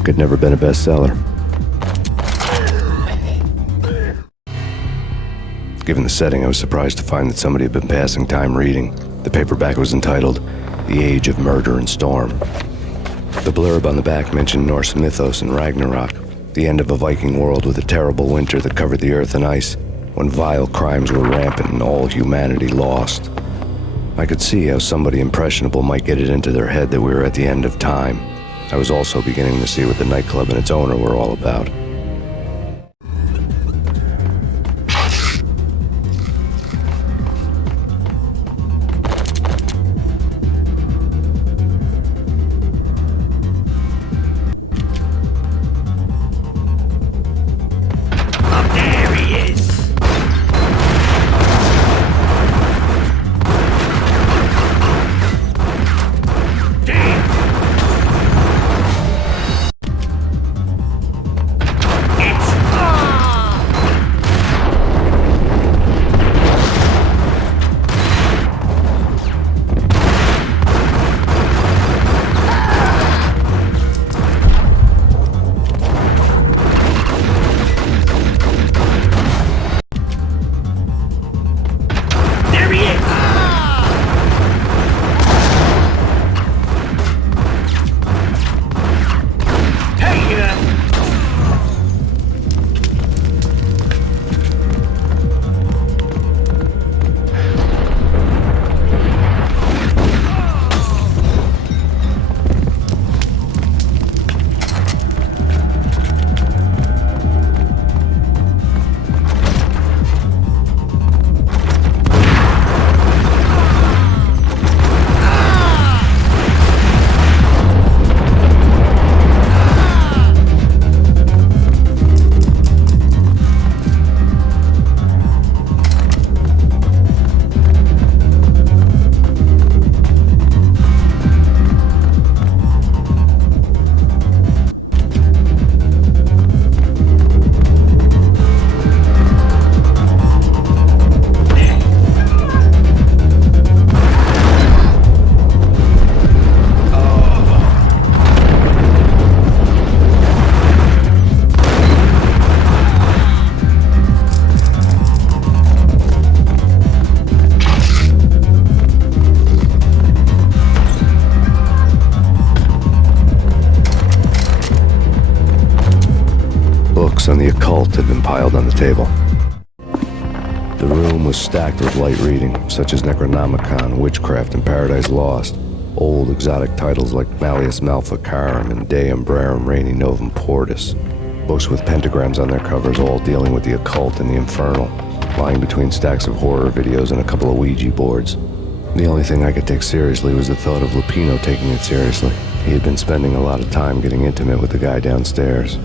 book had never been a bestseller. Given the setting, I was surprised to find that somebody had been passing time reading. The paperback was entitled The Age of Murder and Storm. The blurb on the back mentioned Norse mythos and Ragnarok, the end of a Viking world with a terrible winter that covered the earth in ice, when vile crimes were rampant and all humanity lost. I could see how somebody impressionable might get it into their head that we were at the end of time. I was also beginning to see what the nightclub and its owner were all about. On the occult had been piled on the table. The room was stacked with light reading, such as Necronomicon, Witchcraft, and Paradise Lost. Old exotic titles like Malleus Maleficarum and De Umbrarum Reini Novum Portis. Books with pentagrams on their covers, all dealing with the occult and the infernal, lying between stacks of horror videos and a couple of Ouija boards. The only thing I could take seriously was the thought of Lupino taking it seriously. He had been spending a lot of time getting intimate with the guy downstairs.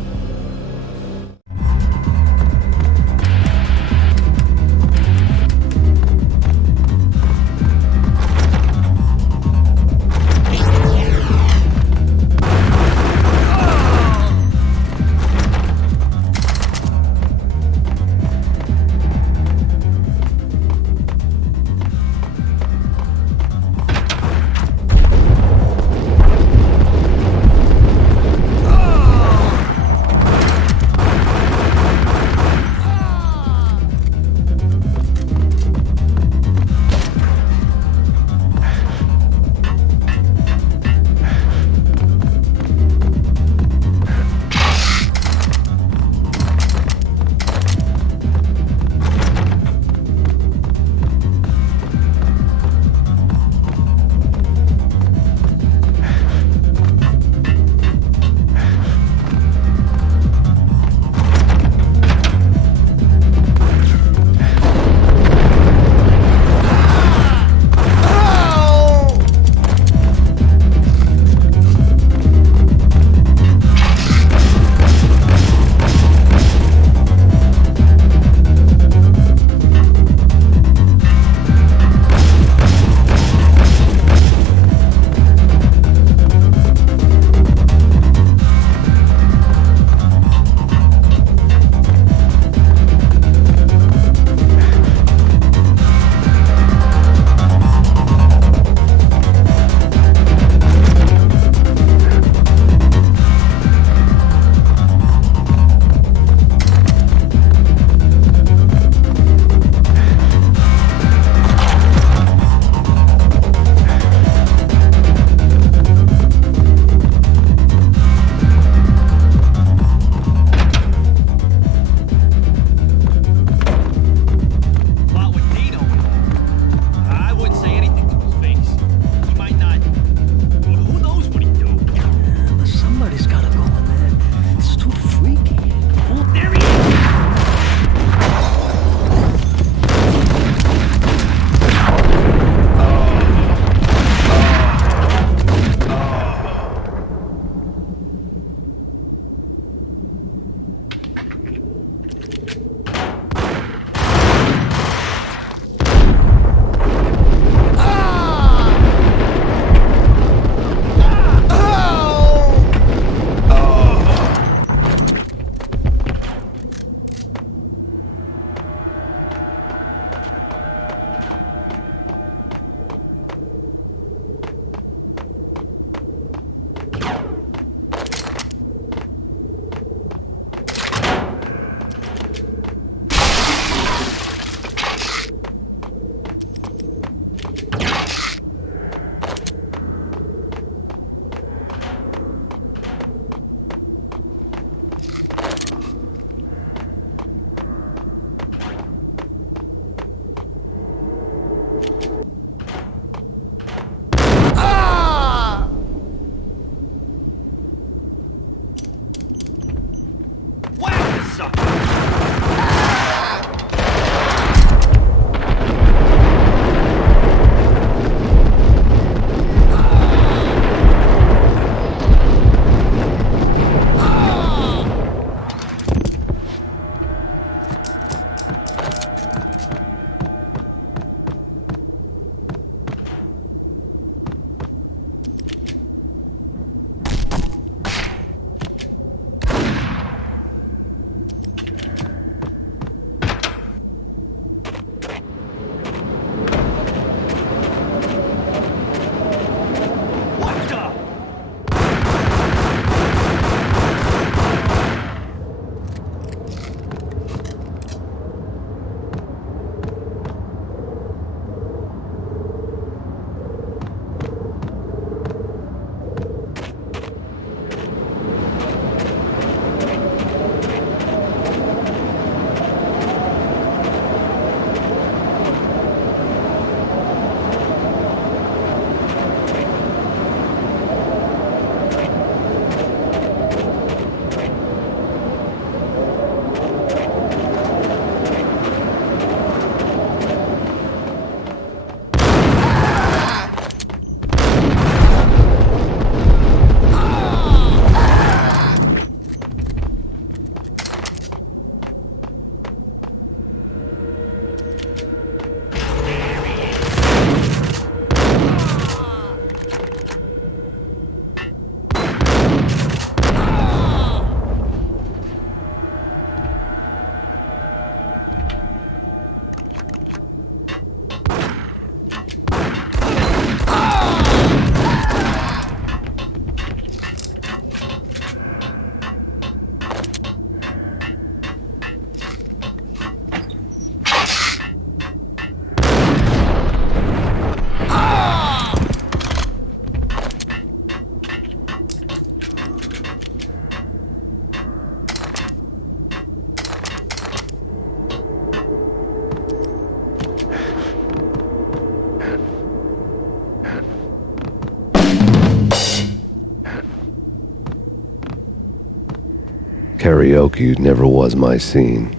Karaoke never was my scene.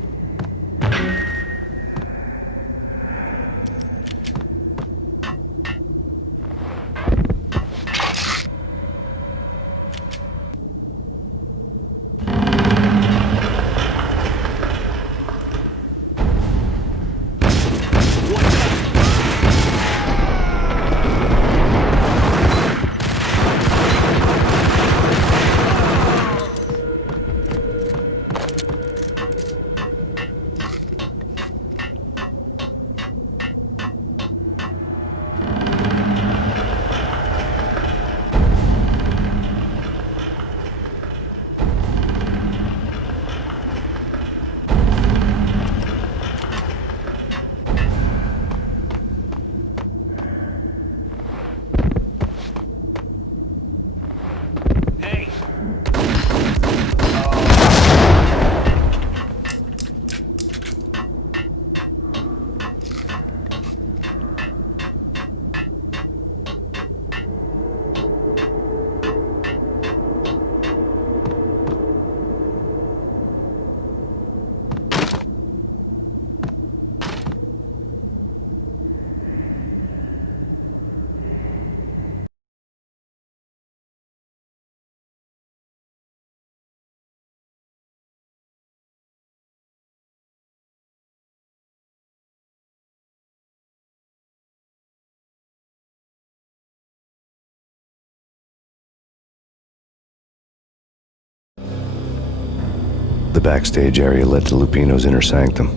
The backstage area led to Lupino's inner sanctum.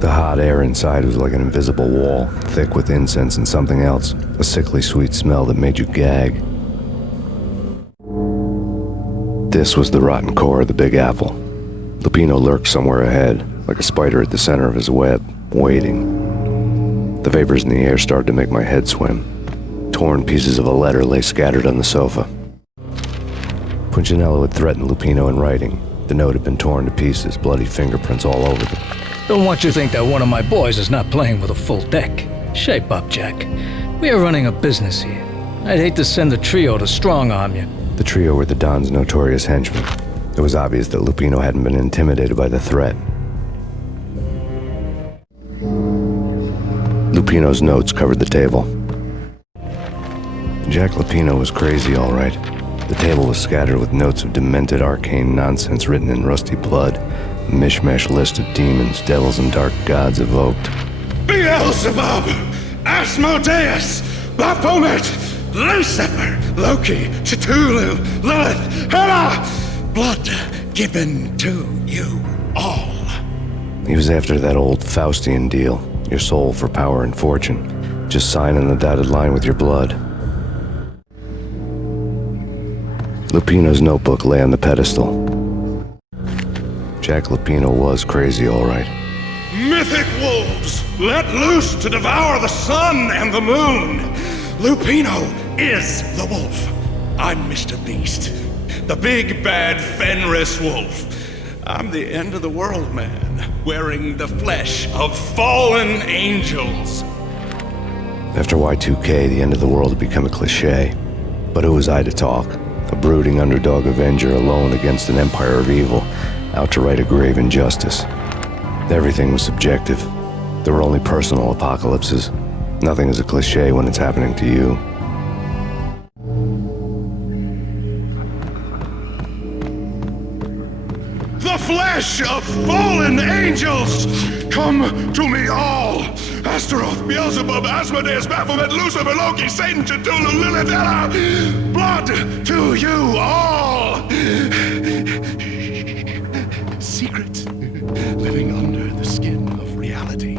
The hot air inside was like an invisible wall, thick with incense and something else, a sickly sweet smell that made you gag. This was the rotten core of the Big Apple. Lupino lurked somewhere ahead, like a spider at the center of his web, waiting. The vapors in the air started to make my head swim. Torn pieces of a letter lay scattered on the sofa. Punchinello had threatened Lupino in writing. The note had been torn to pieces, bloody fingerprints all over them. Don't want you to think that one of my boys is not playing with a full deck. Shape up, Jack. We are running a business here. I'd hate to send the trio to strong-arm you. The trio were the Don's notorious henchmen. It was obvious that Lupino hadn't been intimidated by the threat. Lupino's notes covered the table. Jack Lupino was crazy, all right. The table was scattered with notes of demented arcane nonsense written in rusty blood, a mishmash list of demons, devils, and dark gods evoked. Beelzebub, Asmodeus, Baphomet, Lucifer, Loki, Cthulhu, Lilith, Hela, blood given to you all. He was after that old Faustian deal, your soul for power and fortune, just sign on the dotted line with your blood. Lupino's notebook lay on the pedestal. Jack Lupino was crazy, all right. Mythic wolves, let loose to devour the sun and the moon. Lupino is the wolf. I'm Mr. Beast, the big bad Fenris wolf. I'm the end of the world man, wearing the flesh of fallen angels. After Y2K, the end of the world had become a cliche. But who was I to talk? A brooding underdog avenger alone against an empire of evil, out to right a grave injustice. Everything was subjective. There were only personal apocalypses. Nothing is a cliche when it's happening to you. The flesh of fallen angels! Come to me all! Astaroth, Beelzebub, Asmodeus, Baphomet, Lucifer, Loki, Satan, Cthulhu, Lilith, Hela! Blood to you all! Secret, living under the skin of reality.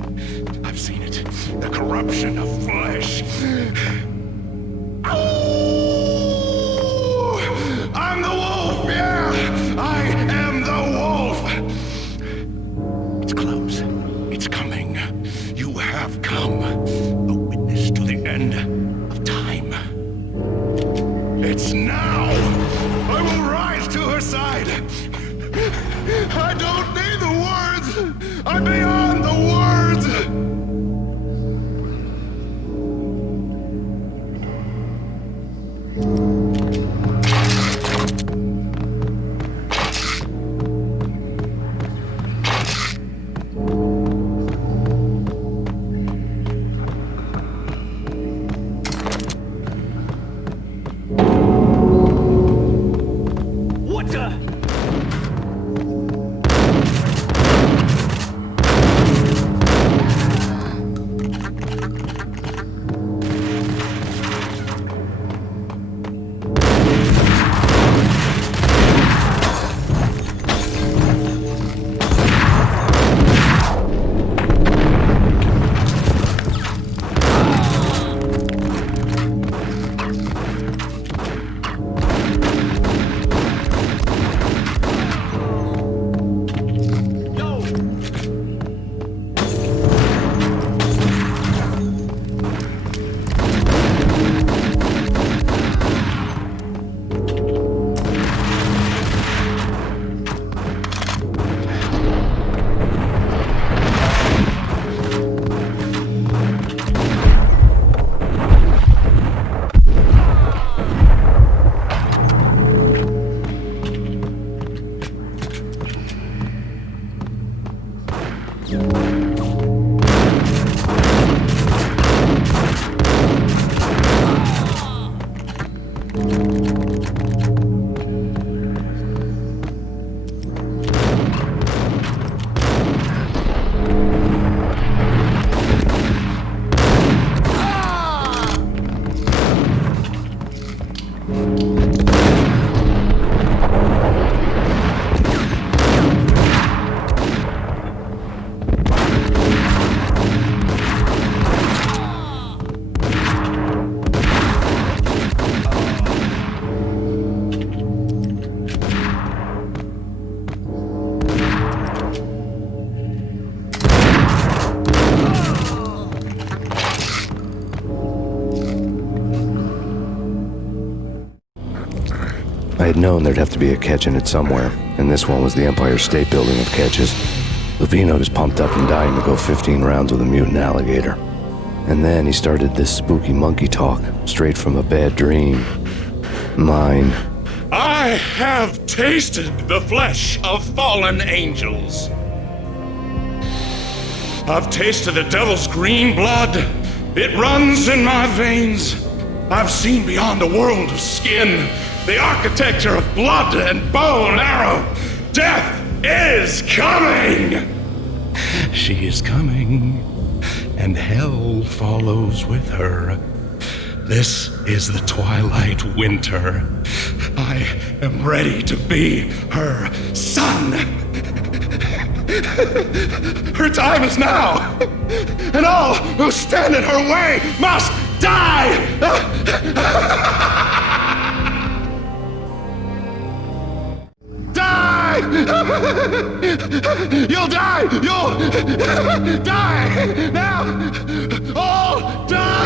I've seen it. The corruption of flesh. Oh! I'm the wolf, yeah! I am the wolf! It's close. It's coming. You have come. A witness to the end of time. It's now! I will rise to her side! I don't need the words! I'm beyond the words! I had known there'd have to be a catch in it somewhere, and this one was the Empire State Building of catches. Lupino was pumped up and dying to go 15 rounds with a mutant alligator. And then he started this spooky monkey talk, straight from a bad dream. Mine. I have tasted the flesh of fallen angels. I've tasted the devil's green blood. It runs in my veins. I've seen beyond a world of skin, the architecture of blood and bow and arrow. Death is coming! She is coming, and hell follows with her. This is the twilight winter. I am ready to be her son. Her time is now, and all who stand in her way must die! Die! You'll die! You'll die! Now! All die!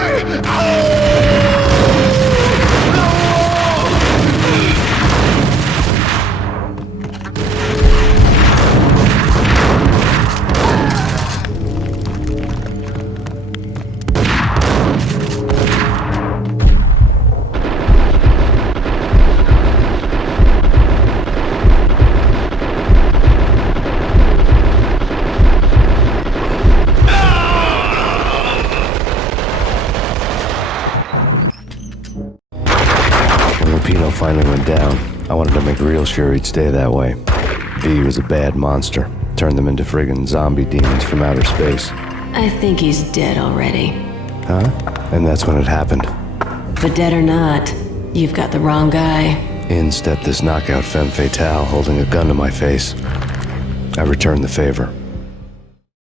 Lupino finally went down. I wanted to make real sure he'd stay that way. V was a bad monster. Turned them into friggin' zombie demons from outer space. I think he's dead already. Huh? And that's when it happened. But dead or not, you've got the wrong guy. In stepped this knockout femme fatale holding a gun to my face. I returned the favor.